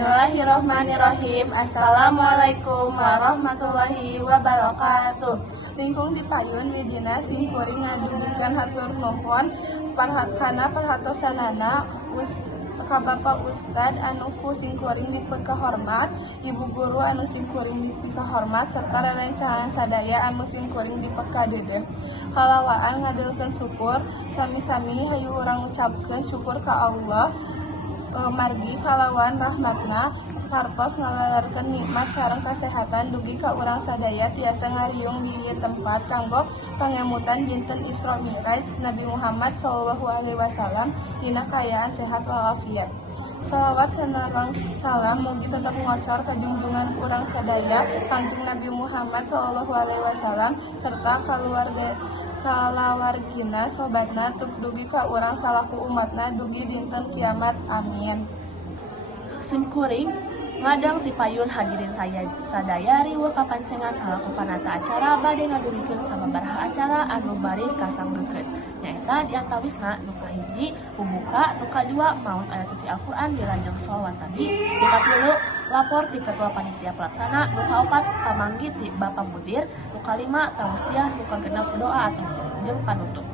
Bismillahirrahmanirrahim. Assalamualaikum warahmatullahi wabarakatuh. Lingkung dipayun widina simkuring ngadugikeun hatur nuhun kana paratosanana ka Bapak Ustad anu ku simkuring dipikahormat, Ibu Guru anu simkuring dipikahormat serta rerencangan sadaya anu simkuring dipikadeudeuh. Kalawaan ngadeulkeun syukur, sami-sami hayu urang ngucapkeun syukur ka Allah. Margi kalawan rahmatna hartos ngalalarkeun nikmat sareng kasehatan dugi ka urang sadaya tiasa ngariung di tempat kanggo pangemutan dinten Isra Mi'raj Nabi Muhammad SAW dina kaayaan sehat walafiat. Salawat sareng salam mugi tetep ngocor ka junjungan urang sadaya Kangjeng Nabi Muhammad SAW serta kalawargina sobatna tuk dugi ka urang salaku umatna dugi dinten kiamat, amin. Simkuring ngadang tipayun hadirin saya sadaya riweuh kapancengan salaku panata acara bade ngadugikeun sababaraha acara anu baris kasanggekeun nyaeta diantawisna nu kahiji pembuka, nu kadua maos ayat suci Al-Qur'an di lajeng sholawat tadi, nu katilu lapor ti ketua panitia pelaksana, nu kaopat pamanggi ti Bapak Mudir, nu kalima tausiah, nu kagenep doa atau jeung panutup.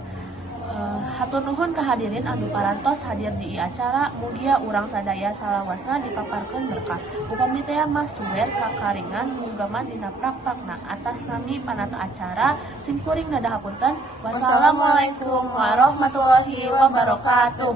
Hatur nuhun kahadirin anu parantos hadir di acara mugia urang sadaya salawasna dipaparkeun berkah. Upami teh mah suwer kakaringan munggaman dina prak-prakna atas nami panata acara simkuring nadahapunten. Wassalamualaikum warahmatullahi wabarakatuh.